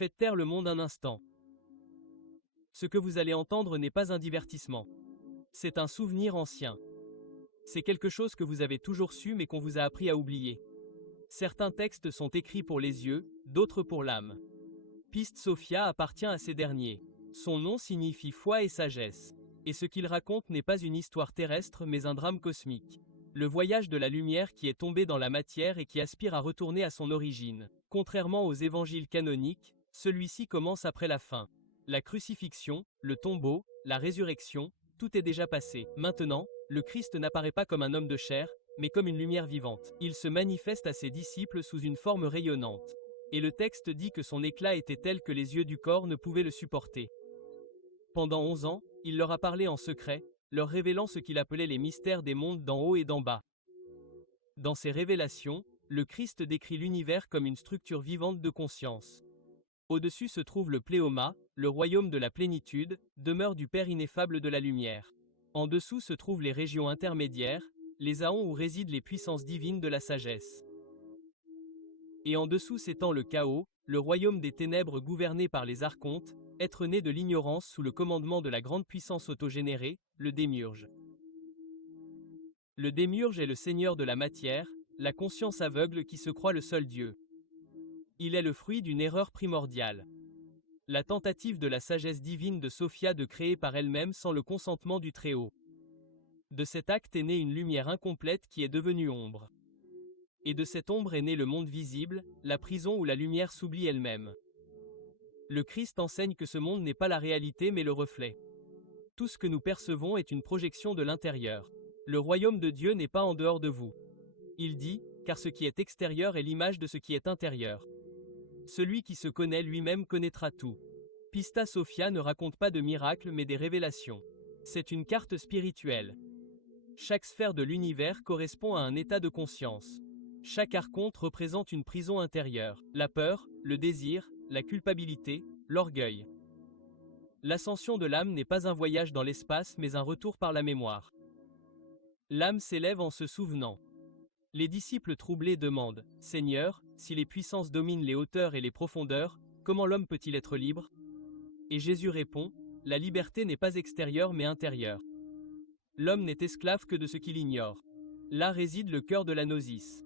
Faites taire le monde un instant. Ce que vous allez entendre n'est pas un divertissement. C'est un souvenir ancien. C'est quelque chose que vous avez toujours su mais qu'on vous a appris à oublier. Certains textes sont écrits pour les yeux, d'autres pour l'âme. Piste Sophia appartient à ces derniers. Son nom signifie foi et sagesse. Et ce qu'il raconte n'est pas une histoire terrestre mais un drame cosmique. Le voyage de la lumière qui est tombée dans la matière et qui aspire à retourner à son origine. Contrairement aux évangiles canoniques, celui-ci commence après la fin. La crucifixion, le tombeau, la résurrection, tout est déjà passé. Maintenant, le Christ n'apparaît pas comme un homme de chair, mais comme une lumière vivante. Il se manifeste à ses disciples sous une forme rayonnante. Et le texte dit que son éclat était tel que les yeux du corps ne pouvaient le supporter. Pendant 11 ans, il leur a parlé en secret, leur révélant ce qu'il appelait les mystères des mondes d'en haut et d'en bas. Dans ces révélations, le Christ décrit l'univers comme une structure vivante de conscience. Au-dessus se trouve le pléoma, le royaume de la plénitude, demeure du Père ineffable de la lumière. En dessous se trouvent les régions intermédiaires, les aons où résident les puissances divines de la sagesse. Et en dessous s'étend le chaos, le royaume des ténèbres gouverné par les archontes, être né de l'ignorance sous le commandement de la grande puissance autogénérée, le démiurge. Le démiurge est le seigneur de la matière, la conscience aveugle qui se croit le seul Dieu. Il est le fruit d'une erreur primordiale. La tentative de la sagesse divine de Sophia de créer par elle-même sans le consentement du Très-Haut. De cet acte est née une lumière incomplète qui est devenue ombre. Et de cette ombre est né le monde visible, la prison où la lumière s'oublie elle-même. Le Christ enseigne que ce monde n'est pas la réalité mais le reflet. Tout ce que nous percevons est une projection de l'intérieur. Le royaume de Dieu n'est pas en dehors de vous. Il dit, car ce qui est extérieur est l'image de ce qui est intérieur. Celui qui se connaît lui-même connaîtra tout. Pista Sophia ne raconte pas de miracles mais des révélations. C'est une carte spirituelle. Chaque sphère de l'univers correspond à un état de conscience. Chaque archonte représente une prison intérieure, la peur, le désir, la culpabilité, l'orgueil. L'ascension de l'âme n'est pas un voyage dans l'espace mais un retour par la mémoire. L'âme s'élève en se souvenant. Les disciples troublés demandent, « Seigneur, si les puissances dominent les hauteurs et les profondeurs, comment l'homme peut-il être libre ?» Et Jésus répond, « La liberté n'est pas extérieure mais intérieure. L'homme n'est esclave que de ce qu'il ignore. Là réside le cœur de la gnosis.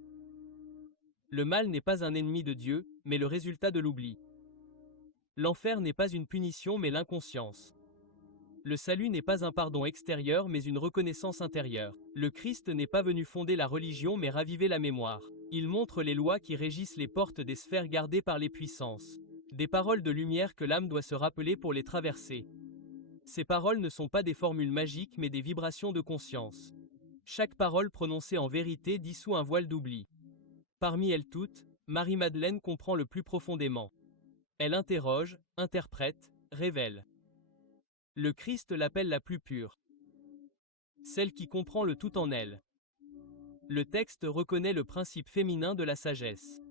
Le mal n'est pas un ennemi de Dieu, mais le résultat de l'oubli. L'enfer n'est pas une punition mais l'inconscience. Le salut n'est pas un pardon extérieur mais une reconnaissance intérieure. Le Christ n'est pas venu fonder la religion mais raviver la mémoire. Il montre les lois qui régissent les portes des sphères gardées par les puissances. Des paroles de lumière que l'âme doit se rappeler pour les traverser. Ces paroles ne sont pas des formules magiques mais des vibrations de conscience. Chaque parole prononcée en vérité dissout un voile d'oubli. Parmi elles toutes, Marie-Madeleine comprend le plus profondément. Elle interroge, interprète, révèle. Le Christ l'appelle la plus pure. Celle qui comprend le tout en elle. Le texte reconnaît le principe féminin de la sagesse.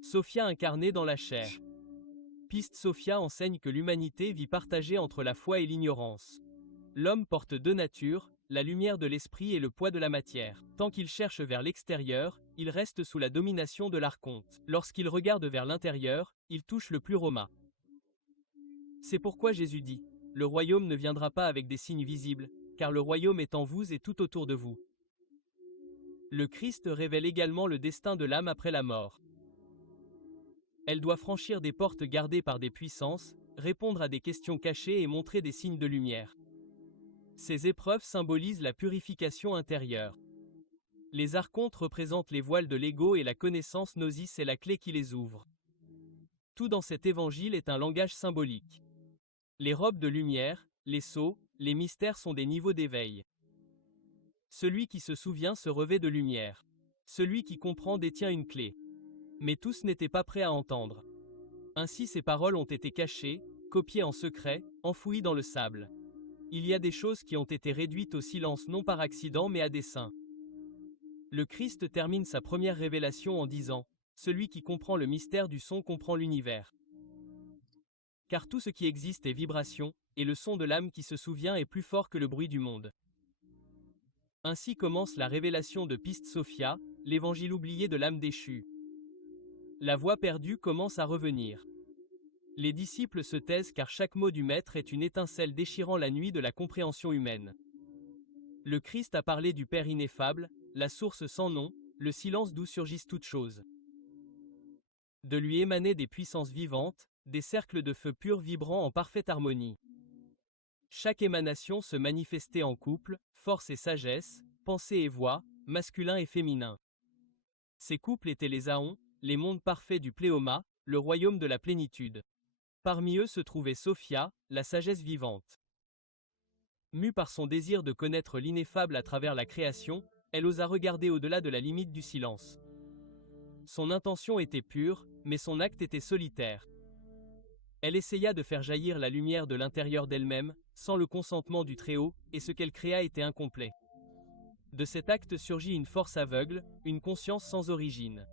Sophia incarnée dans la chair. Piste Sophia enseigne que l'humanité vit partagée entre la foi et l'ignorance. L'homme porte deux natures, la lumière de l'esprit et le poids de la matière. Tant qu'il cherche vers l'extérieur, il reste sous la domination de l'archonte. Lorsqu'il regarde vers l'intérieur, il touche le plus Roma. C'est pourquoi Jésus dit, « Le royaume ne viendra pas avec des signes visibles, car le royaume est en vous et tout autour de vous. » Le Christ révèle également le destin de l'âme après la mort. Elle doit franchir des portes gardées par des puissances, répondre à des questions cachées et montrer des signes de lumière. Ces épreuves symbolisent la purification intérieure. Les archontes représentent les voiles de l'ego et la connaissance gnosis est la clé qui les ouvre. Tout dans cet évangile est un langage symbolique. Les robes de lumière, les sceaux, les mystères sont des niveaux d'éveil. Celui qui se souvient se revêt de lumière. Celui qui comprend détient une clé. Mais tous n'étaient pas prêts à entendre. Ainsi ces paroles ont été cachées, copiées en secret, enfouies dans le sable. Il y a des choses qui ont été réduites au silence non par accident mais à dessein. Le Christ termine sa première révélation en disant, « Celui qui comprend le mystère du son comprend l'univers. » Car tout ce qui existe est vibration, et le son de l'âme qui se souvient est plus fort que le bruit du monde. Ainsi commence la révélation de Piste Sophia, l'évangile oublié de l'âme déchue. La voix perdue commence à revenir. Les disciples se taisent car chaque mot du Maître est une étincelle déchirant la nuit de la compréhension humaine. Le Christ a parlé du Père ineffable, la source sans nom, le silence d'où surgissent toutes choses. De lui émanaient des puissances vivantes, des cercles de feu pur vibrant en parfaite harmonie. Chaque émanation se manifestait en couple, force et sagesse, pensée et voix, masculin et féminin. Ces couples étaient les Aons, les mondes parfaits du Pléoma, le royaume de la plénitude. Parmi eux se trouvait Sophia, la sagesse vivante. Mue par son désir de connaître l'ineffable à travers la création, elle osa regarder au-delà de la limite du silence. Son intention était pure, mais son acte était solitaire. Elle essaya de faire jaillir la lumière de l'intérieur d'elle-même, sans le consentement du Très-Haut, et ce qu'elle créa était incomplet. De cet acte surgit une force aveugle, une conscience sans origine.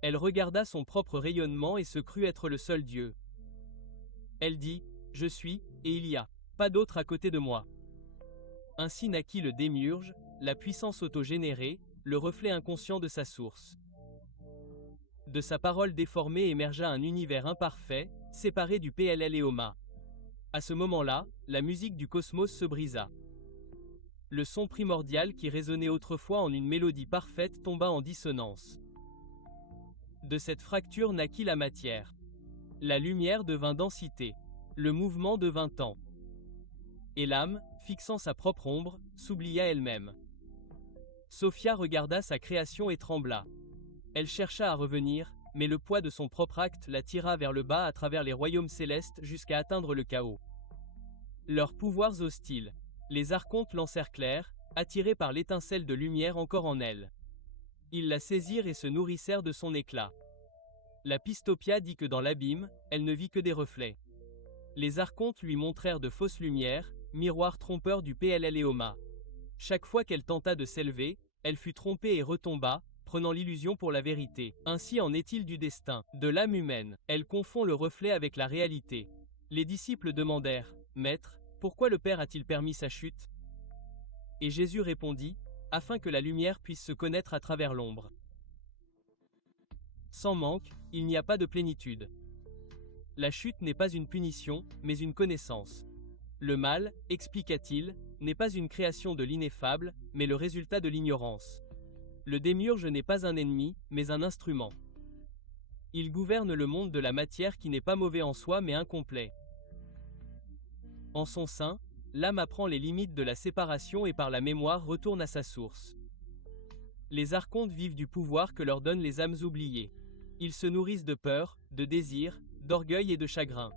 Elle regarda son propre rayonnement et se crut être le seul Dieu. Elle dit, « Je suis, et il y a pas d'autre à côté de moi. » Ainsi naquit le démiurge, la puissance autogénérée, le reflet inconscient de sa source. De sa parole déformée émergea un univers imparfait, séparé du Pléoma. À ce moment-là, la musique du cosmos se brisa. Le son primordial qui résonnait autrefois en une mélodie parfaite tomba en dissonance. De cette fracture naquit la matière. La lumière devint densité. Le mouvement devint temps. Et l'âme, fixant sa propre ombre, s'oublia elle-même. Sophia regarda sa création et trembla. Elle chercha à revenir, mais le poids de son propre acte la tira vers le bas à travers les royaumes célestes jusqu'à atteindre le chaos. Leurs pouvoirs hostiles. Les archontes l'encerclèrent, attirés par l'étincelle de lumière encore en elle. Ils la saisirent et se nourrissèrent de son éclat. La Pistopia dit que dans l'abîme, elle ne vit que des reflets. Les archontes lui montrèrent de fausses lumières, miroirs trompeurs du Pléoma. Chaque fois qu'elle tenta de s'élever, elle fut trompée et retomba, prenant l'illusion pour la vérité. Ainsi en est-il du destin, de l'âme humaine. Elle confond le reflet avec la réalité. Les disciples demandèrent, « Maître, pourquoi le Père a-t-il permis sa chute ?» Et Jésus répondit, « Afin que la lumière puisse se connaître à travers l'ombre. » Sans manque, il n'y a pas de plénitude. La chute n'est pas une punition, mais une connaissance. Le mal, expliqua-t-il, n'est pas une création de l'ineffable, mais le résultat de l'ignorance. Le démiurge n'est pas un ennemi, mais un instrument. Il gouverne le monde de la matière qui n'est pas mauvais en soi mais incomplet. En son sein, l'âme apprend les limites de la séparation et par la mémoire retourne à sa source. Les archontes vivent du pouvoir que leur donnent les âmes oubliées. Ils se nourrissent de peur, de désir, d'orgueil et de chagrin.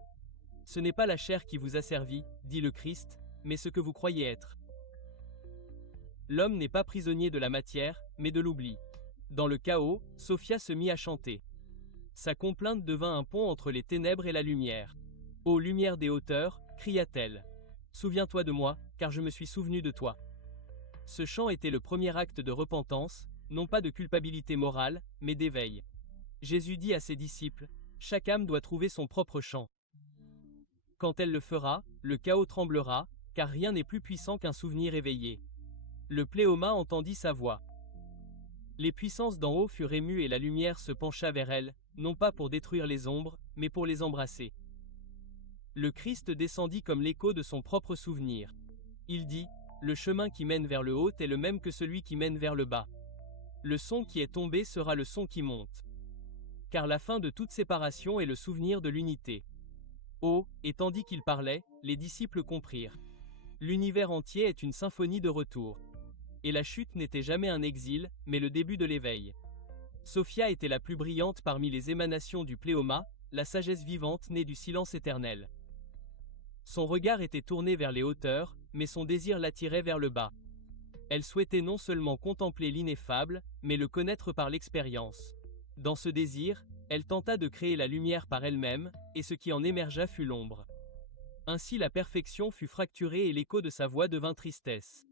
Ce n'est pas la chair qui vous a servi, dit le Christ, mais ce que vous croyez être. L'homme n'est pas prisonnier de la matière, mais de l'oubli. Dans le chaos, Sophia se mit à chanter. Sa complainte devint un pont entre les ténèbres et la lumière. « Ô lumière des hauteurs !» cria-t-elle. « Souviens-toi de moi, car je me suis souvenu de toi. » Ce chant était le premier acte de repentance, non pas de culpabilité morale, mais d'éveil. Jésus dit à ses disciples, « Chaque âme doit trouver son propre chant. » Quand elle le fera, le chaos tremblera, car rien n'est plus puissant qu'un souvenir éveillé. Le Pléoma entendit sa voix. Les puissances d'en haut furent émues et la lumière se pencha vers elle, non pas pour détruire les ombres, mais pour les embrasser. Le Christ descendit comme l'écho de son propre souvenir. Il dit, « Le chemin qui mène vers le haut est le même que celui qui mène vers le bas. Le son qui est tombé sera le son qui monte. Car la fin de toute séparation est le souvenir de l'unité. » Oh, et tandis qu'il parlait, les disciples comprirent. L'univers entier est une symphonie de retour. Et la chute n'était jamais un exil, mais le début de l'éveil. Sophia était la plus brillante parmi les émanations du Pléoma, la sagesse vivante née du silence éternel. Son regard était tourné vers les hauteurs, mais son désir l'attirait vers le bas. Elle souhaitait non seulement contempler l'ineffable, mais le connaître par l'expérience. Dans ce désir, elle tenta de créer la lumière par elle-même, et ce qui en émergea fut l'ombre. Ainsi la perfection fut fracturée et l'écho de sa voix devint tristesse.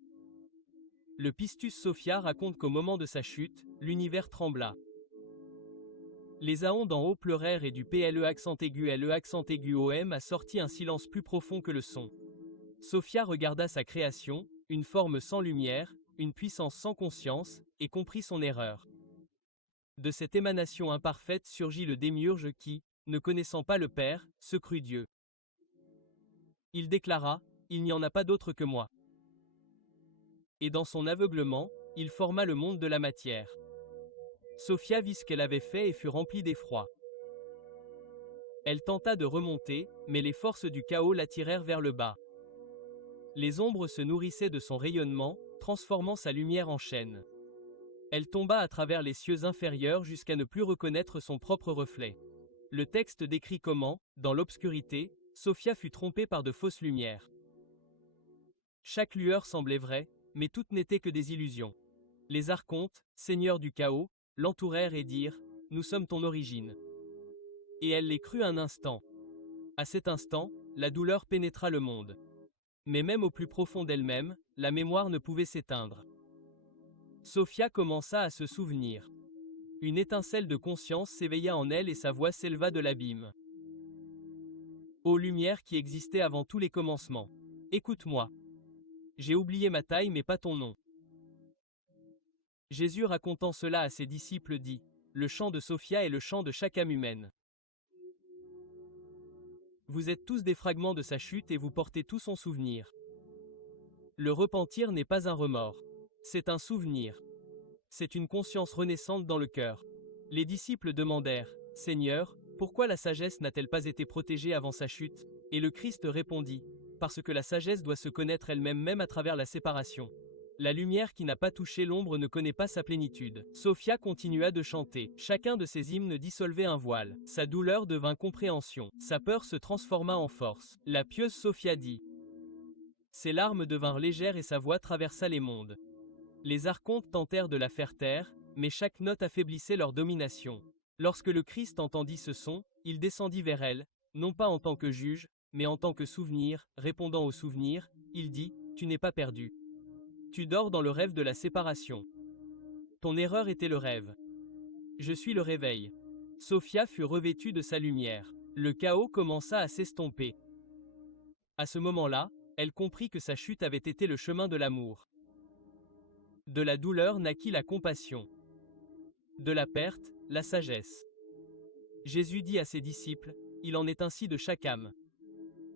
Le Pistus Sophia raconte qu'au moment de sa chute, l'univers trembla. Les Aons d'en haut pleurèrent et du PLE accent aigu OM a sorti un silence plus profond que le son. Sophia regarda sa création, une forme sans lumière, une puissance sans conscience, et comprit son erreur. De cette émanation imparfaite surgit le démiurge qui, ne connaissant pas le Père, se crut Dieu. Il déclara, « Il n'y en a pas d'autre que moi. » Et dans son aveuglement, il forma le monde de la matière. Sophia vit ce qu'elle avait fait et fut remplie d'effroi. Elle tenta de remonter, mais les forces du chaos l'attirèrent vers le bas. Les ombres se nourrissaient de son rayonnement, transformant sa lumière en chaîne. Elle tomba à travers les cieux inférieurs jusqu'à ne plus reconnaître son propre reflet. Le texte décrit comment, dans l'obscurité, Sophia fut trompée par de fausses lumières. Chaque lueur semblait vraie, mais toutes n'étaient que des illusions. Les archontes, seigneurs du chaos, l'entourèrent et dirent, « Nous sommes ton origine. » Et elle les crut un instant. À cet instant, la douleur pénétra le monde. Mais même au plus profond d'elle-même, la mémoire ne pouvait s'éteindre. Sophia commença à se souvenir. Une étincelle de conscience s'éveilla en elle et sa voix s'éleva de l'abîme. Ô lumière qui existait avant tous les commencements, écoute-moi. J'ai oublié ma taille mais pas ton nom. Jésus racontant cela à ses disciples dit, le chant de Sophia est le chant de chaque âme humaine. Vous êtes tous des fragments de sa chute et vous portez tout son souvenir. Le repentir n'est pas un remords. C'est un souvenir. C'est une conscience renaissante dans le cœur. Les disciples demandèrent, « Seigneur, pourquoi la sagesse n'a-t-elle pas été protégée avant sa chute ?» Et le Christ répondit, « Parce que la sagesse doit se connaître elle-même même à travers la séparation. La lumière qui n'a pas touché l'ombre ne connaît pas sa plénitude. » Sophia continua de chanter. Chacun de ses hymnes dissolvait un voile. Sa douleur devint compréhension. Sa peur se transforma en force. La pieuse Sophia dit. Ses larmes devinrent légères et sa voix traversa les mondes. Les archontes tentèrent de la faire taire, mais chaque note affaiblissait leur domination. Lorsque le Christ entendit ce son, il descendit vers elle, non pas en tant que juge, mais en tant que souvenir, répondant au souvenir, il dit, « Tu n'es pas perdu. Tu dors dans le rêve de la séparation. Ton erreur était le rêve. Je suis le réveil. » Sophia fut revêtue de sa lumière. Le chaos commença à s'estomper. À ce moment-là, elle comprit que sa chute avait été le chemin de l'amour. De la douleur naquit la compassion. De la perte, la sagesse. Jésus dit à ses disciples, « Il en est ainsi de chaque âme. »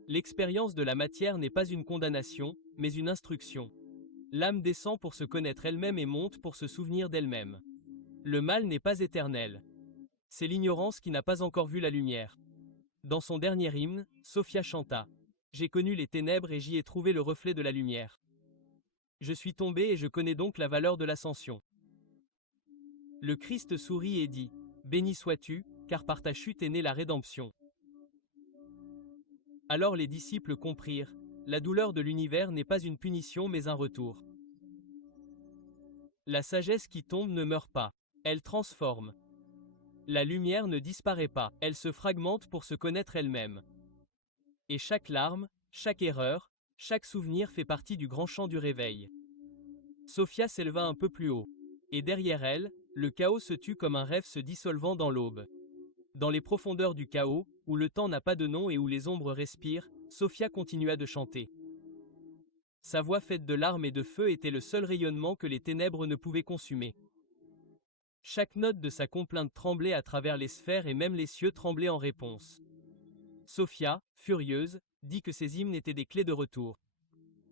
L'expérience de la matière n'est pas une condamnation, mais une instruction. L'âme descend pour se connaître elle-même et monte pour se souvenir d'elle-même. Le mal n'est pas éternel. C'est l'ignorance qui n'a pas encore vu la lumière. Dans son dernier hymne, Sophia chanta « J'ai connu les ténèbres et j'y ai trouvé le reflet de la lumière. Je suis tombé et je connais donc la valeur de l'ascension. » Le Christ sourit et dit « Béni sois-tu, car par ta chute est née la rédemption. » Alors les disciples comprirent, la douleur de l'univers n'est pas une punition mais un retour. La sagesse qui tombe ne meurt pas, elle transforme. La lumière ne disparaît pas, elle se fragmente pour se connaître elle-même. Et chaque larme, chaque erreur, chaque souvenir fait partie du grand chant du réveil. Sophia s'éleva un peu plus haut. Et derrière elle, le chaos se tut comme un rêve se dissolvant dans l'aube. Dans les profondeurs du chaos, où le temps n'a pas de nom et où les ombres respirent, Sophia continua de chanter. Sa voix faite de larmes et de feu était le seul rayonnement que les ténèbres ne pouvaient consumer. Chaque note de sa complainte tremblait à travers les sphères et même les cieux tremblaient en réponse. Sophia, furieuse, dit que ses hymnes étaient des clés de retour.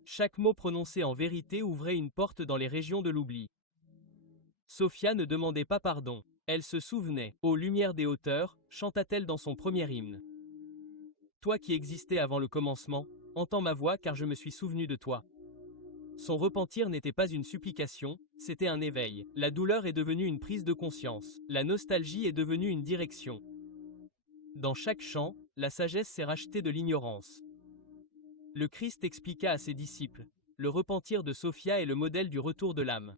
Chaque mot prononcé en vérité ouvrait une porte dans les régions de l'oubli. Sophia ne demandait pas pardon, elle se souvenait. Ô lumière des hauteurs, chanta-t-elle dans son premier hymne. Toi qui existais avant le commencement, entends ma voix car je me suis souvenu de toi. Son repentir n'était pas une supplication, c'était un éveil. La douleur est devenue une prise de conscience. La nostalgie est devenue une direction. Dans chaque chant, la sagesse s'est rachetée de l'ignorance. Le Christ expliqua à ses disciples, le repentir de Sophia est le modèle du retour de l'âme.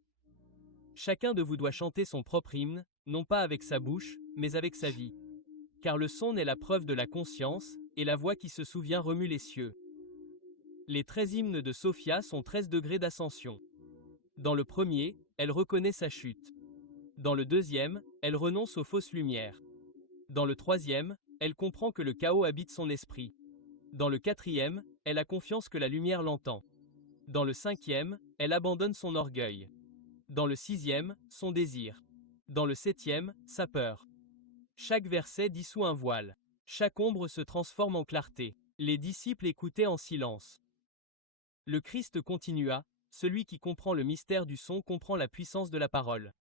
Chacun de vous doit chanter son propre hymne, non pas avec sa bouche, mais avec sa vie. Car le son est la preuve de la conscience, et la voix qui se souvient remue les cieux. Les 13 hymnes de Sophia sont 13 degrés d'ascension. Dans le premier, elle reconnaît sa chute. Dans le deuxième, elle renonce aux fausses lumières. Dans le troisième, elle comprend que le chaos habite son esprit. Dans le quatrième, elle a confiance que la lumière l'entend. Dans le cinquième, elle abandonne son orgueil. Dans le sixième, son désir. Dans le septième, sa peur. Chaque verset dissout un voile. Chaque ombre se transforme en clarté. Les disciples écoutaient en silence. Le Christ continua, « Celui qui comprend le mystère du son comprend la puissance de la parole.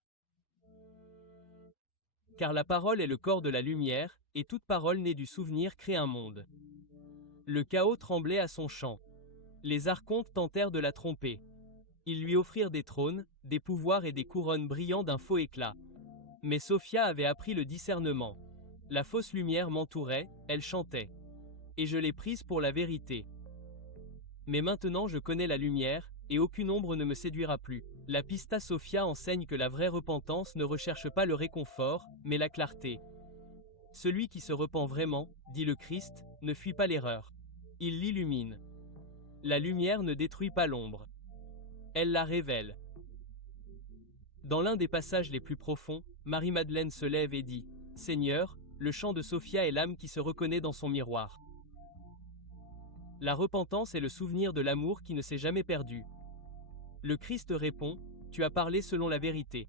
Car la parole est le corps de la lumière, et toute parole née du souvenir crée un monde. » Le chaos tremblait à son chant. Les archontes tentèrent de la tromper. Ils lui offrirent des trônes, des pouvoirs et des couronnes brillant d'un faux éclat. Mais Sophia avait appris le discernement. La fausse lumière m'entourait, elle chantait. Et je l'ai prise pour la vérité. Mais maintenant je connais la lumière, et aucune ombre ne me séduira plus. La Pista Sophia enseigne que la vraie repentance ne recherche pas le réconfort, mais la clarté. Celui qui se repent vraiment, dit le Christ, ne fuit pas l'erreur. Il l'illumine. La lumière ne détruit pas l'ombre. Elle la révèle. Dans l'un des passages les plus profonds, Marie-Madeleine se lève et dit « Seigneur, le chant de Sophia est l'âme qui se reconnaît dans son miroir. » La repentance est le souvenir de l'amour qui ne s'est jamais perdu. Le Christ répond « Tu as parlé selon la vérité. »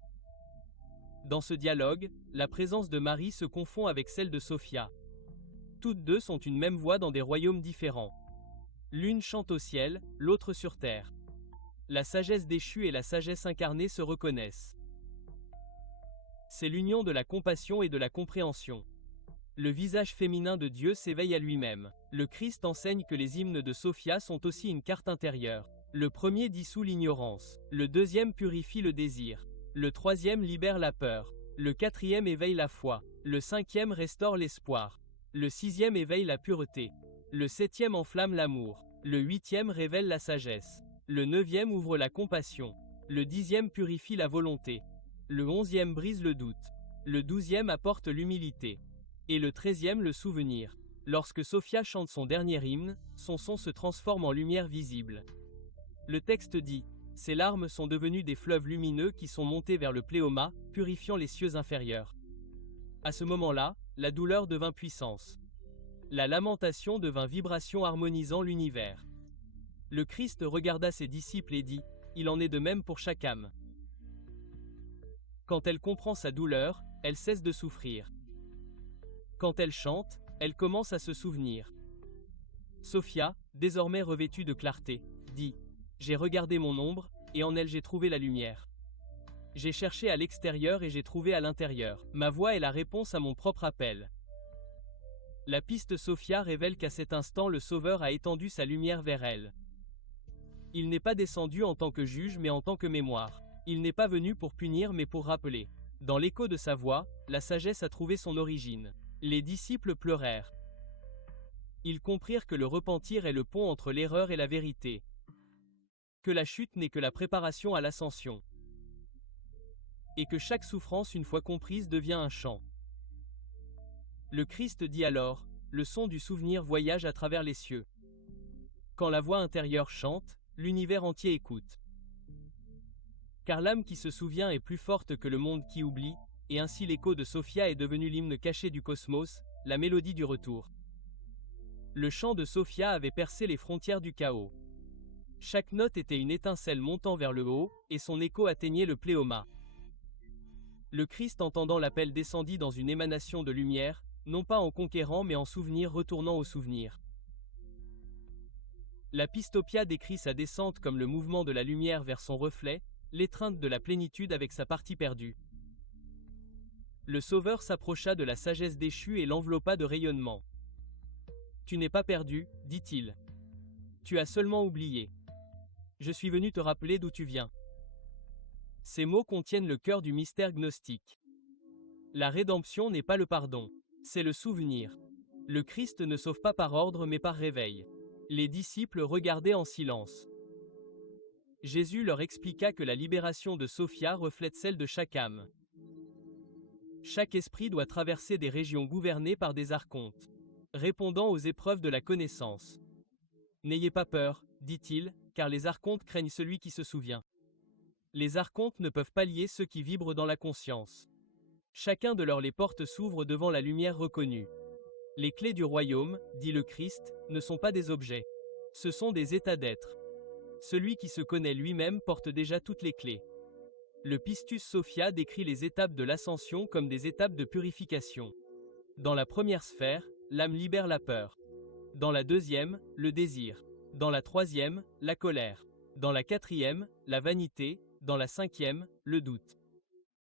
Dans ce dialogue, la présence de Marie se confond avec celle de Sophia. Toutes deux sont une même voix dans des royaumes différents. L'une chante au ciel, l'autre sur terre. La sagesse déchue et la sagesse incarnée se reconnaissent. C'est l'union de la compassion et de la compréhension. Le visage féminin de Dieu s'éveille à lui-même. Le Christ enseigne que les hymnes de Sophia sont aussi une carte intérieure. Le premier dissout l'ignorance. Le deuxième purifie le désir. Le troisième libère la peur. Le quatrième éveille la foi. Le cinquième restaure l'espoir. Le sixième éveille la pureté. Le septième enflamme l'amour. Le huitième révèle la sagesse. Le neuvième ouvre la compassion. Le dixième purifie la volonté. Le onzième brise le doute. Le douzième apporte l'humilité. Et le 13e le souvenir. Lorsque Sophia chante son dernier hymne, son son se transforme en lumière visible. Le texte dit « Ces larmes sont devenues des fleuves lumineux qui sont montés vers le pléoma, purifiant les cieux inférieurs. » À ce moment-là, la douleur devint puissance. La lamentation devint vibration harmonisant l'univers. Le Christ regarda ses disciples et dit « Il en est de même pour chaque âme. Quand elle comprend sa douleur, elle cesse de souffrir. Quand elle chante, elle commence à se souvenir. » Sophia, désormais revêtue de clarté, dit « J'ai regardé mon ombre, et en elle j'ai trouvé la lumière. J'ai cherché à l'extérieur et j'ai trouvé à l'intérieur. Ma voix est la réponse à mon propre appel. » La piste Sophia révèle qu'à cet instant le Sauveur a étendu sa lumière vers elle. Il n'est pas descendu en tant que juge mais en tant que mémoire. Il n'est pas venu pour punir mais pour rappeler. Dans l'écho de sa voix, la sagesse a trouvé son origine. Les disciples pleurèrent. Ils comprirent que le repentir est le pont entre l'erreur et la vérité. Que la chute n'est que la préparation à l'ascension. Et que chaque souffrance une fois comprise devient un chant. Le Christ dit alors, le son du souvenir voyage à travers les cieux. Quand la voix intérieure chante, l'univers entier écoute. Car l'âme qui se souvient est plus forte que le monde qui oublie, et ainsi l'écho de Sophia est devenu l'hymne caché du cosmos, la mélodie du retour. Le chant de Sophia avait percé les frontières du chaos. Chaque note était une étincelle montant vers le haut, et son écho atteignait le pléoma. Le Christ entendant l'appel descendit dans une émanation de lumière, non pas en conquérant mais en souvenir retournant au souvenir. La Pistopia décrit sa descente comme le mouvement de la lumière vers son reflet, l'étreinte de la plénitude avec sa partie perdue. Le Sauveur s'approcha de la sagesse déchue et l'enveloppa de rayonnement. « Tu n'es pas perdu, dit-il. Tu as seulement oublié. Je suis venu te rappeler d'où tu viens. » Ces mots contiennent le cœur du mystère gnostique. La rédemption n'est pas le pardon, c'est le souvenir. Le Christ ne sauve pas par ordre mais par réveil. Les disciples regardaient en silence. Jésus leur expliqua que la libération de Sophia reflète celle de chaque âme. Chaque esprit doit traverser des régions gouvernées par des archontes, répondant aux épreuves de la connaissance. N'ayez pas peur, dit-il, car les archontes craignent celui qui se souvient. Les archontes ne peuvent pallier ceux qui vibrent dans la conscience. Chacun de leurs les portes s'ouvrent devant la lumière reconnue. Les clés du royaume, dit le Christ, ne sont pas des objets. Ce sont des états d'être. Celui qui se connaît lui-même porte déjà toutes les clés. Le Pistus Sophia décrit les étapes de l'ascension comme des étapes de purification. Dans la première sphère, l'âme libère la peur. Dans la deuxième, le désir. Dans la troisième, la colère. Dans la quatrième, la vanité. Dans la cinquième, le doute.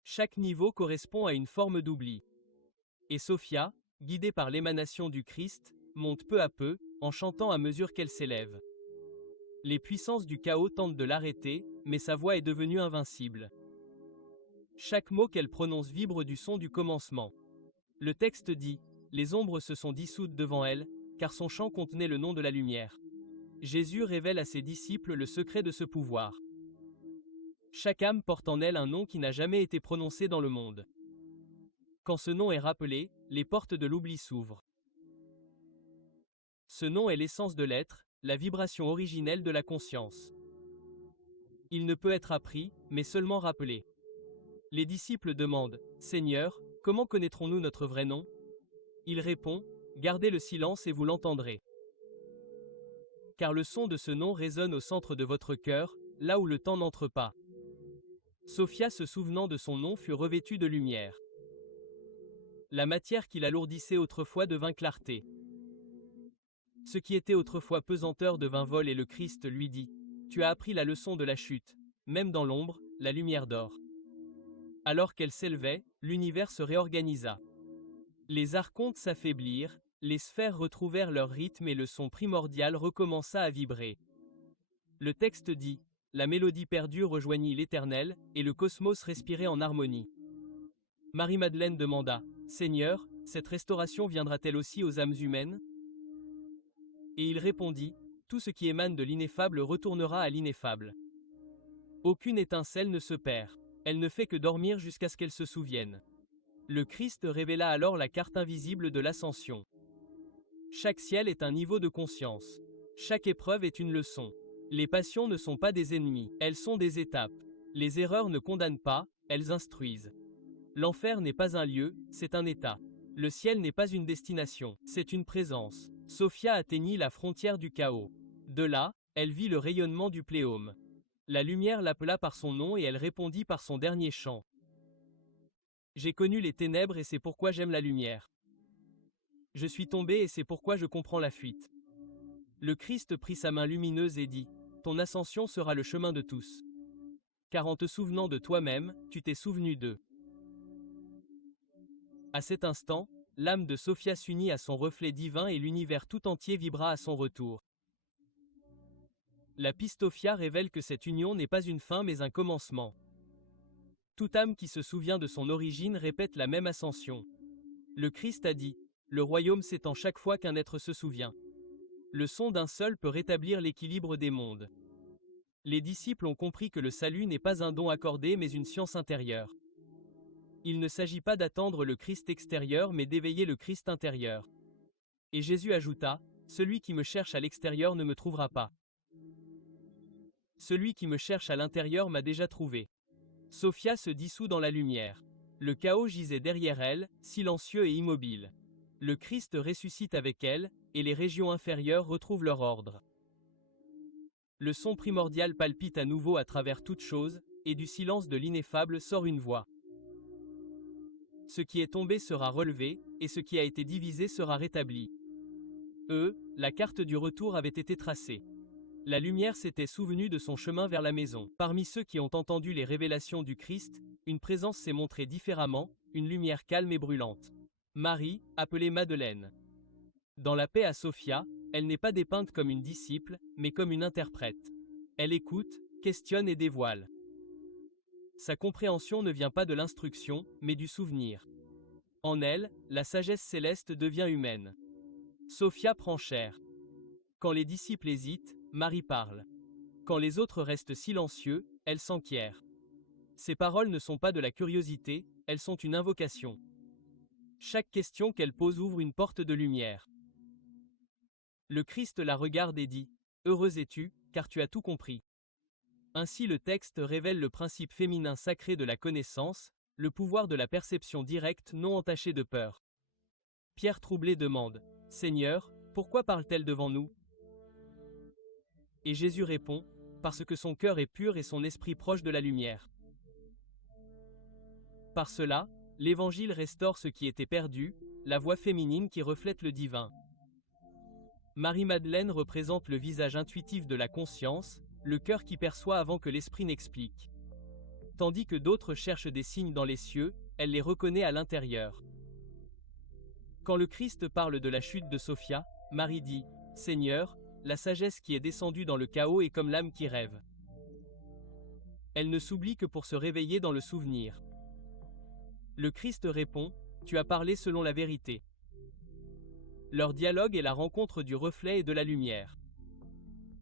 Chaque niveau correspond à une forme d'oubli. Et Sophia, guidée par l'émanation du Christ, monte peu à peu, en chantant à mesure qu'elle s'élève. Les puissances du chaos tentent de l'arrêter, mais sa voix est devenue invincible. Chaque mot qu'elle prononce vibre du son du commencement. Le texte dit « Les ombres se sont dissoutes devant elle, car son chant contenait le nom de la lumière. » Jésus révèle à ses disciples le secret de ce pouvoir. Chaque âme porte en elle un nom qui n'a jamais été prononcé dans le monde. Quand ce nom est rappelé, les portes de l'oubli s'ouvrent. Ce nom est l'essence de l'être, la vibration originelle de la conscience. Il ne peut être appris, mais seulement rappelé. Les disciples demandent « Seigneur, comment connaîtrons-nous notre vrai nom ?» Il répond « Gardez le silence et vous l'entendrez. » Car le son de ce nom résonne au centre de votre cœur, là où le temps n'entre pas. Sophia, se souvenant de son nom, fut revêtue de lumière. La matière qui l'alourdissait autrefois devint clarté. Ce qui était autrefois pesanteur devint vol et le Christ lui dit « Tu as appris la leçon de la chute, même dans l'ombre, la lumière dort. » Alors qu'elle s'élevait, l'univers se réorganisa. Les archontes s'affaiblirent, les sphères retrouvèrent leur rythme et le son primordial recommença à vibrer. Le texte dit « La mélodie perdue rejoignit l'Éternel, et le cosmos respirait en harmonie. » Marie-Madeleine demanda « Seigneur, cette restauration viendra-t-elle aussi aux âmes humaines ?» Et il répondit « Tout ce qui émane de l'ineffable retournera à l'ineffable. Aucune étincelle ne se perd. Elle ne fait que dormir jusqu'à ce qu'elle se souvienne. » Le Christ révéla alors la carte invisible de l'ascension. Chaque ciel est un niveau de conscience. Chaque épreuve est une leçon. Les passions ne sont pas des ennemis, elles sont des étapes. Les erreurs ne condamnent pas, elles instruisent. L'enfer n'est pas un lieu, c'est un état. Le ciel n'est pas une destination, c'est une présence. Sophia atteignit la frontière du chaos. De là, elle vit le rayonnement du pléôme. La lumière l'appela par son nom et elle répondit par son dernier chant. J'ai connu les ténèbres et c'est pourquoi j'aime la lumière. Je suis tombé et c'est pourquoi je comprends la fuite. Le Christ prit sa main lumineuse et dit, « Ton ascension sera le chemin de tous. Car en te souvenant de toi-même, tu t'es souvenu d'eux. » À cet instant, l'âme de Sophia s'unit à son reflet divin et l'univers tout entier vibra à son retour. La Pistophia révèle que cette union n'est pas une fin mais un commencement. Toute âme qui se souvient de son origine répète la même ascension. Le Christ a dit, « Le royaume s'étend chaque fois qu'un être se souvient. » Le son d'un seul peut rétablir l'équilibre des mondes. Les disciples ont compris que le salut n'est pas un don accordé mais une science intérieure. Il ne s'agit pas d'attendre le Christ extérieur mais d'éveiller le Christ intérieur. Et Jésus ajouta, « Celui qui me cherche à l'extérieur ne me trouvera pas. Celui qui me cherche à l'intérieur m'a déjà trouvé. » Sophia se dissout dans la lumière. Le chaos gisait derrière elle, silencieux et immobile. Le Christ ressuscite avec elle, et les régions inférieures retrouvent leur ordre. Le son primordial palpite à nouveau à travers toute chose, et du silence de l'ineffable sort une voix. Ce qui est tombé sera relevé, et ce qui a été divisé sera rétabli. La carte du retour avait été tracée. La lumière s'était souvenue de son chemin vers la maison. Parmi ceux qui ont entendu les révélations du Christ, une présence s'est montrée différemment, une lumière calme et brûlante. Marie, appelée Madeleine. Dans la paix à Sophia, elle n'est pas dépeinte comme une disciple, mais comme une interprète. Elle écoute, questionne et dévoile. Sa compréhension ne vient pas de l'instruction, mais du souvenir. En elle, la sagesse céleste devient humaine. Sophia prend chair. Quand les disciples hésitent, Marie parle. Quand les autres restent silencieux, elle s'enquiert. Ces paroles ne sont pas de la curiosité, elles sont une invocation. Chaque question qu'elle pose ouvre une porte de lumière. Le Christ la regarde et dit « Heureuse es-tu, car tu as tout compris. » Ainsi le texte révèle le principe féminin sacré de la connaissance, le pouvoir de la perception directe non entachée de peur. Pierre troublé demande « Seigneur, pourquoi parle-t-elle devant nous ?» Et Jésus répond « Parce que son cœur est pur et son esprit proche de la lumière. » Par cela, l'Évangile restaure ce qui était perdu, la voix féminine qui reflète le divin. Marie-Madeleine représente le visage intuitif de la conscience, le cœur qui perçoit avant que l'esprit n'explique. Tandis que d'autres cherchent des signes dans les cieux, elle les reconnaît à l'intérieur. Quand le Christ parle de la chute de Sophia, Marie dit « Seigneur, la sagesse qui est descendue dans le chaos est comme l'âme qui rêve. » Elle ne s'oublie que pour se réveiller dans le souvenir. Le Christ répond « Tu as parlé selon la vérité. » Leur dialogue est la rencontre du reflet et de la lumière.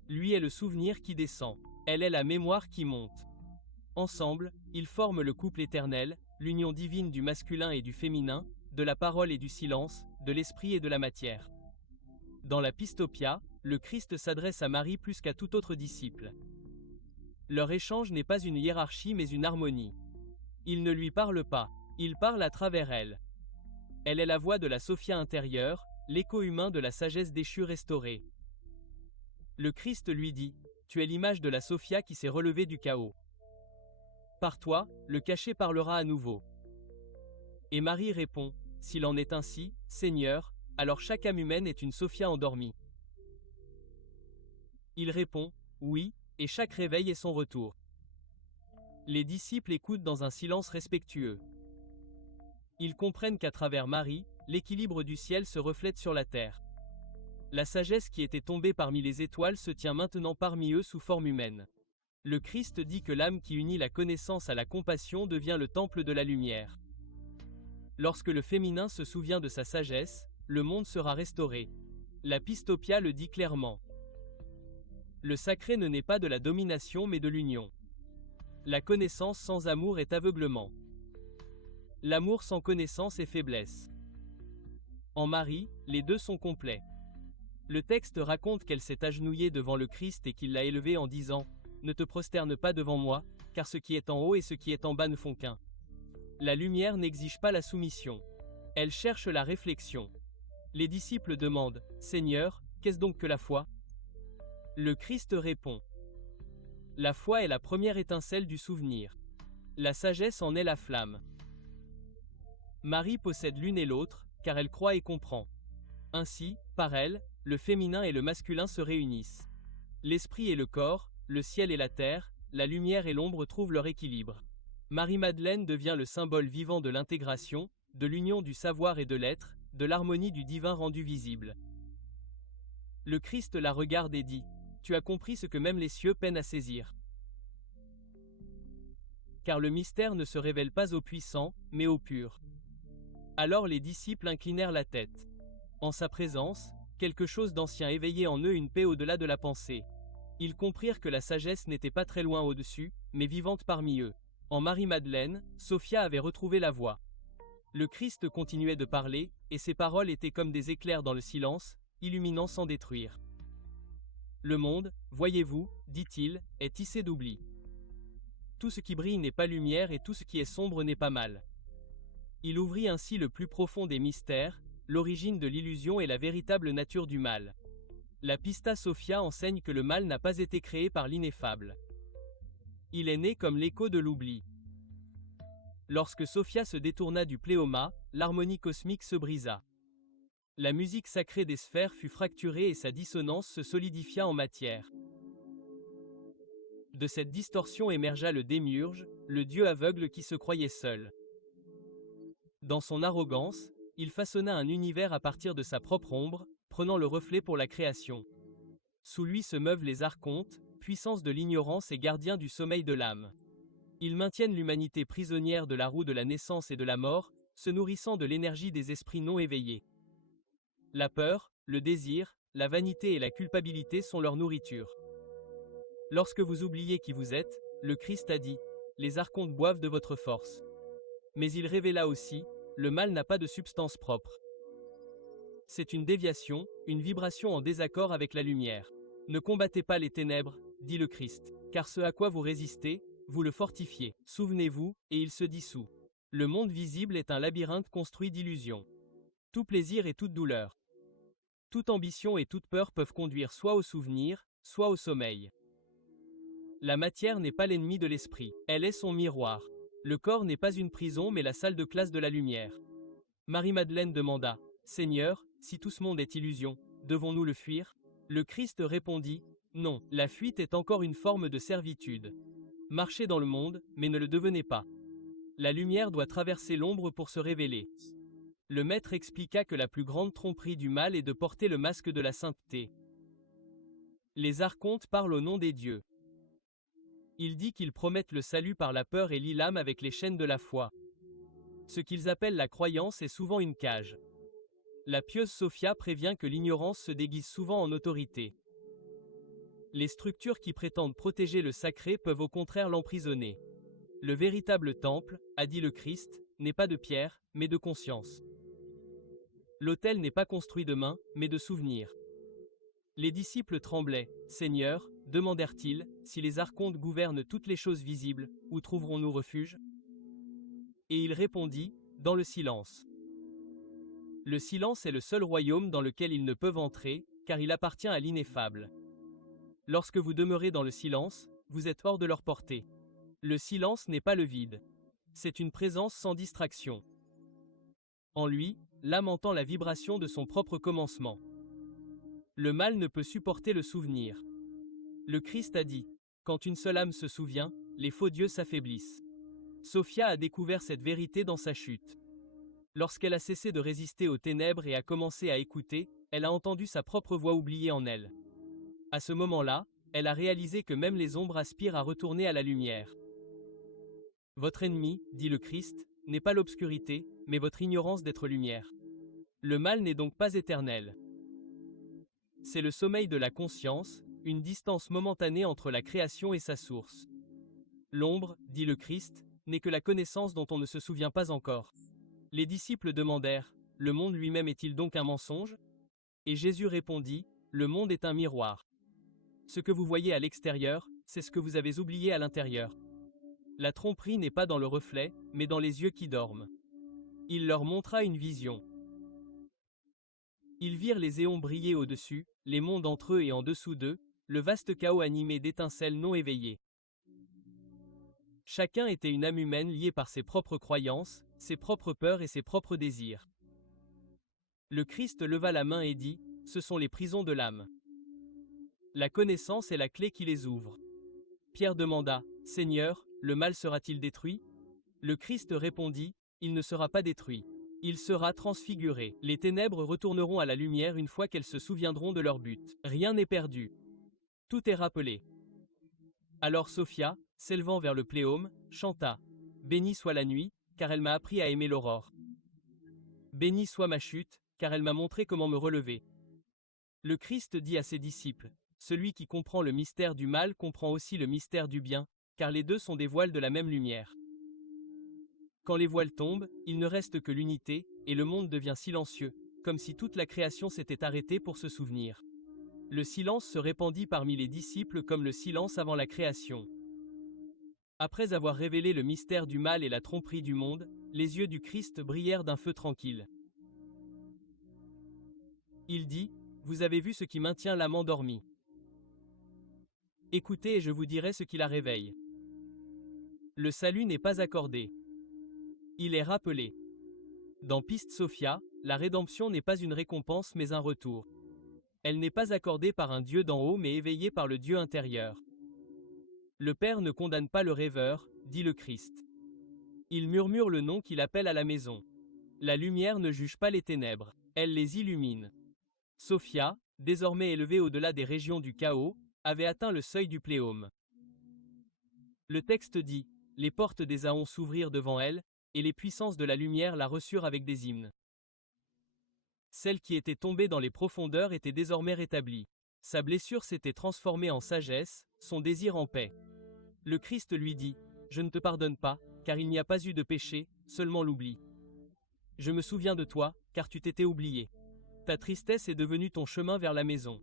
Lui est le souvenir qui descend. Elle est la mémoire qui monte. Ensemble, ils forment le couple éternel, l'union divine du masculin et du féminin, de la parole et du silence, de l'esprit et de la matière. Dans la Pistopia, le Christ s'adresse à Marie plus qu'à tout autre disciple. Leur échange n'est pas une hiérarchie mais une harmonie. Il ne lui parle pas, il parle à travers elle. Elle est la voix de la Sophia intérieure, l'écho humain de la sagesse déchue restaurée. Le Christ lui dit « Tu es l'image de la Sophia qui s'est relevée du chaos. Par toi, le caché parlera à nouveau. » Et Marie répond « S'il en est ainsi, Seigneur, alors chaque âme humaine est une Sophia endormie. » Il répond « Oui, et chaque réveil est son retour. » Les disciples écoutent dans un silence respectueux. Ils comprennent qu'à travers Marie, l'équilibre du ciel se reflète sur la terre. La sagesse qui était tombée parmi les étoiles se tient maintenant parmi eux sous forme humaine. Le Christ dit que l'âme qui unit la connaissance à la compassion devient le temple de la lumière. Lorsque le féminin se souvient de sa sagesse, le monde sera restauré. La Pistopia le dit clairement. Le sacré ne naît pas de la domination mais de l'union. La connaissance sans amour est aveuglement. L'amour sans connaissance est faiblesse. En Marie, les deux sont complets. Le texte raconte qu'elle s'est agenouillée devant le Christ et qu'il l'a élevé en disant « Ne te prosterne pas devant moi, car ce qui est en haut et ce qui est en bas ne font qu'un. » La lumière n'exige pas la soumission. Elle cherche la réflexion. Les disciples demandent « Seigneur, qu'est-ce donc que la foi ?» Le Christ répond « La foi est la première étincelle du souvenir. La sagesse en est la flamme. » Marie possède l'une et l'autre, car elle croit et comprend. Ainsi, par elle, le féminin et le masculin se réunissent. L'esprit et le corps, le ciel et la terre, la lumière et l'ombre trouvent leur équilibre. Marie-Madeleine devient le symbole vivant de l'intégration, de l'union du savoir et de l'être, de l'harmonie du divin rendu visible. Le Christ la regarde et dit « Tu as compris ce que même les cieux peinent à saisir. » Car le mystère ne se révèle pas aux puissants, mais aux purs. Alors les disciples inclinèrent la tête. En sa présence, quelque chose d'ancien éveillait en eux une paix au-delà de la pensée. Ils comprirent que la sagesse n'était pas très loin au-dessus, mais vivante parmi eux. En Marie-Madeleine, Sophia avait retrouvé la voix. Le Christ continuait de parler, et ses paroles étaient comme des éclairs dans le silence, illuminant sans détruire. Le monde, voyez-vous, dit-il, est tissé d'oubli. Tout ce qui brille n'est pas lumière et tout ce qui est sombre n'est pas mal. Il ouvrit ainsi le plus profond des mystères, l'origine de l'illusion et la véritable nature du mal. La Pista Sophia enseigne que le mal n'a pas été créé par l'ineffable. Il est né comme l'écho de l'oubli. Lorsque Sophia se détourna du pléoma, l'harmonie cosmique se brisa. La musique sacrée des sphères fut fracturée et sa dissonance se solidifia en matière. De cette distorsion émergea le démiurge, le dieu aveugle qui se croyait seul. Dans son arrogance, il façonna un univers à partir de sa propre ombre, prenant le reflet pour la création. Sous lui se meuvent les archontes, puissance de l'ignorance et gardiens du sommeil de l'âme. Ils maintiennent l'humanité prisonnière de la roue de la naissance et de la mort, se nourrissant de l'énergie des esprits non éveillés. La peur, le désir, la vanité et la culpabilité sont leur nourriture. Lorsque vous oubliez qui vous êtes, le Christ a dit, les archontes boivent de votre force. Mais il révéla aussi, le mal n'a pas de substance propre. C'est une déviation, une vibration en désaccord avec la lumière. Ne combattez pas les ténèbres, dit le Christ, car ce à quoi vous résistez, vous le fortifiez. Souvenez-vous, et il se dissout. Le monde visible est un labyrinthe construit d'illusions. Tout plaisir et toute douleur. Toute ambition et toute peur peuvent conduire soit au souvenir, soit au sommeil. La matière n'est pas l'ennemi de l'esprit, elle est son miroir. Le corps n'est pas une prison mais la salle de classe de la lumière. Marie-Madeleine demanda, « Seigneur, si tout ce monde est illusion, devons-nous le fuir ?» Le Christ répondit, « Non, la fuite est encore une forme de servitude. Marchez dans le monde, mais ne le devenez pas. La lumière doit traverser l'ombre pour se révéler. » Le Maître expliqua que la plus grande tromperie du mal est de porter le masque de la sainteté. Les archontes parlent au nom des dieux. Il dit qu'ils promettent le salut par la peur et lient l'âme avec les chaînes de la foi. Ce qu'ils appellent la croyance est souvent une cage. La pieuse Sophia prévient que l'ignorance se déguise souvent en autorité. Les structures qui prétendent protéger le sacré peuvent au contraire l'emprisonner. Le véritable temple, a dit le Christ, n'est pas de pierre, mais de conscience. L'autel n'est pas construit de main, mais de souvenirs. Les disciples tremblaient. « Seigneur, demandèrent-ils, si les archontes gouvernent toutes les choses visibles, où trouverons-nous refuge ?» Et il répondit, « Dans le silence. » Le silence est le seul royaume dans lequel ils ne peuvent entrer, car il appartient à l'ineffable. Lorsque vous demeurez dans le silence, vous êtes hors de leur portée. Le silence n'est pas le vide. C'est une présence sans distraction. En lui, l'âme entend la vibration de son propre commencement. Le mal ne peut supporter le souvenir. Le Christ a dit, « Quand une seule âme se souvient, les faux dieux s'affaiblissent. » Sophia a découvert cette vérité dans sa chute. Lorsqu'elle a cessé de résister aux ténèbres et a commencé à écouter, elle a entendu sa propre voix oubliée en elle. À ce moment-là, elle a réalisé que même les ombres aspirent à retourner à la lumière. Votre ennemi, dit le Christ, n'est pas l'obscurité, mais votre ignorance d'être lumière. Le mal n'est donc pas éternel. C'est le sommeil de la conscience, une distance momentanée entre la création et sa source. L'ombre, dit le Christ, n'est que la connaissance dont on ne se souvient pas encore. Les disciples demandèrent, « Le monde lui-même est-il donc un mensonge ?» Et Jésus répondit, « Le monde est un miroir. Ce que vous voyez à l'extérieur, c'est ce que vous avez oublié à l'intérieur. La tromperie n'est pas dans le reflet, mais dans les yeux qui dorment. » Il leur montra une vision. Ils virent les éons briller au-dessus, les mondes entre eux et en dessous d'eux, le vaste chaos animé d'étincelles non éveillées. Chacun était une âme humaine liée par ses propres croyances, ses propres peurs et ses propres désirs. Le Christ leva la main et dit, « Ce sont les prisons de l'âme. La connaissance est la clé qui les ouvre. » Pierre demanda, « Seigneur, le mal sera-t-il détruit ?» Le Christ répondit, « Il ne sera pas détruit. Il sera transfiguré. Les ténèbres retourneront à la lumière une fois qu'elles se souviendront de leur but. Rien n'est perdu. Tout est rappelé. » Alors Sophia, s'élevant vers le Pléôme, chanta, « Bénie soit la nuit, car elle m'a appris à aimer l'aurore. Bénie soit ma chute, car elle m'a montré comment me relever. » Le Christ dit à ses disciples, « Celui qui comprend le mystère du mal comprend aussi le mystère du bien, car les deux sont des voiles de la même lumière. Quand les voiles tombent, il ne reste que l'unité, et le monde devient silencieux, comme si toute la création s'était arrêtée pour se souvenir. Le silence se répandit parmi les disciples comme le silence avant la création. Après avoir révélé le mystère du mal et la tromperie du monde, les yeux du Christ brillèrent d'un feu tranquille. Il dit, « Vous avez vu ce qui maintient l'âme endormie. Écoutez et je vous dirai ce qui la réveille. Le salut n'est pas accordé. Il est rappelé. Dans Piste Sophia, la rédemption n'est pas une récompense mais un retour. Elle n'est pas accordée par un Dieu d'en haut mais éveillée par le Dieu intérieur. Le Père ne condamne pas le rêveur, dit le Christ. Il murmure le nom qu'il appelle à la maison. La lumière ne juge pas les ténèbres, elle les illumine. » Sophia, désormais élevée au-delà des régions du chaos, avait atteint le seuil du Pléôme. Le texte dit, « Les portes des Aons s'ouvrirent devant elle, et les puissances de la lumière la reçurent avec des hymnes. » Celle qui était tombée dans les profondeurs était désormais rétablie. Sa blessure s'était transformée en sagesse, son désir en paix. Le Christ lui dit, « Je ne te pardonne pas, car il n'y a pas eu de péché, seulement l'oubli. Je me souviens de toi, car tu t'étais oublié. Ta tristesse est devenue ton chemin vers la maison. »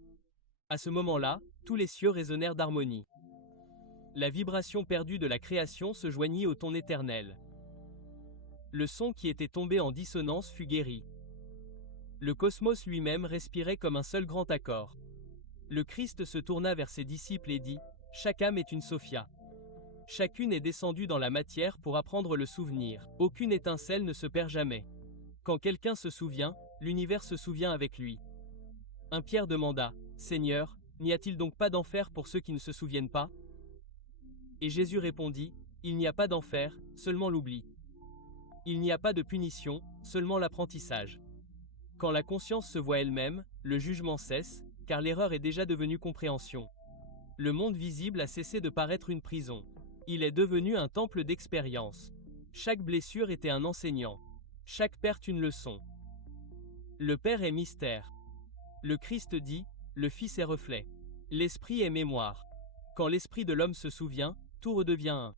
À ce moment-là, tous les cieux résonnèrent d'harmonie. La vibration perdue de la création se joignit au ton éternel. Le son qui était tombé en dissonance fut guéri. Le cosmos lui-même respirait comme un seul grand accord. Le Christ se tourna vers ses disciples et dit, « Chaque âme est une Sophia. Chacune est descendue dans la matière pour apprendre le souvenir. Aucune étincelle ne se perd jamais. Quand quelqu'un se souvient, l'univers se souvient avec lui. Un Pierre demanda, « Seigneur, n'y a-t-il donc pas d'enfer pour ceux qui ne se souviennent pas ?» Et Jésus répondit, « Il n'y a pas d'enfer, seulement l'oubli. Il n'y a pas de punition, seulement l'apprentissage. Quand la conscience se voit elle-même, le jugement cesse, car l'erreur est déjà devenue compréhension. Le monde visible a cessé de paraître une prison. Il est devenu un temple d'expérience. Chaque blessure était un enseignant. Chaque perte une leçon. Le Père est mystère. Le Christ dit, le Fils est reflet. L'Esprit est mémoire. Quand l'Esprit de l'homme se souvient, tout redevient un. »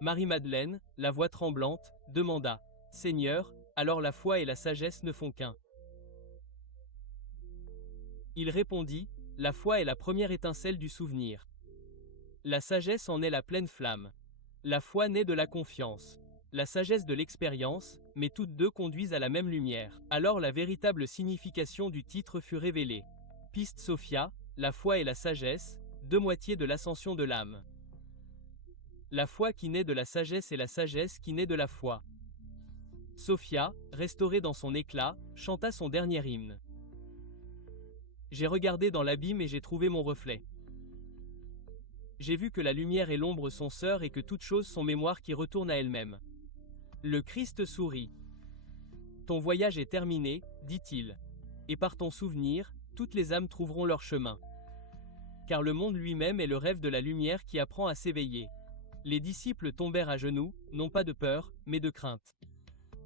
Marie-Madeleine, la voix tremblante, demanda, « Seigneur, alors la foi et la sagesse ne font qu'un. » Il répondit, « La foi est la première étincelle du souvenir. La sagesse en est la pleine flamme. La foi naît de la confiance. La sagesse de l'expérience, mais toutes deux conduisent à la même lumière. » Alors la véritable signification du titre fut révélée. Piste Sophia, la foi et la sagesse, deux moitiés de l'ascension de l'âme. La foi qui naît de la sagesse et la sagesse qui naît de la foi. Sophia, restaurée dans son éclat, chanta son dernier hymne. J'ai regardé dans l'abîme et j'ai trouvé mon reflet. J'ai vu que la lumière et l'ombre sont sœurs et que toutes choses sont mémoire qui retourne à elle-même. Le Christ sourit. Ton voyage est terminé, dit-il. Et par ton souvenir, toutes les âmes trouveront leur chemin. Car le monde lui-même est le rêve de la lumière qui apprend à s'éveiller. Les disciples tombèrent à genoux, non pas de peur, mais de crainte.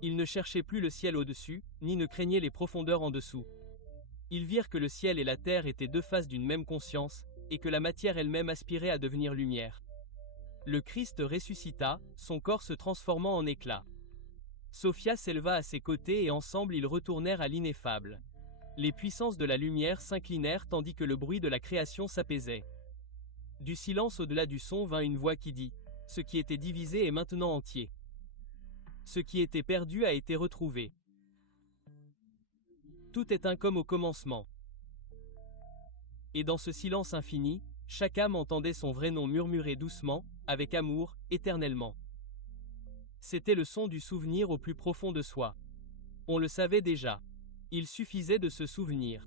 Ils ne cherchaient plus le ciel au-dessus, ni ne craignaient les profondeurs en dessous. Ils virent que le ciel et la terre étaient deux faces d'une même conscience, et que la matière elle-même aspirait à devenir lumière. Le Christ ressuscita, son corps se transformant en éclat. Sophia s'éleva à ses côtés et ensemble ils retournèrent à l'ineffable. Les puissances de la lumière s'inclinèrent tandis que le bruit de la création s'apaisait. Du silence au-delà du son vint une voix qui dit, « Ce qui était divisé est maintenant entier. Ce qui était perdu a été retrouvé. Tout est un comme au commencement. » Et dans ce silence infini, chaque âme entendait son vrai nom murmurer doucement, avec amour, éternellement. C'était le son du souvenir au plus profond de soi. On le savait déjà. Il suffisait de se souvenir.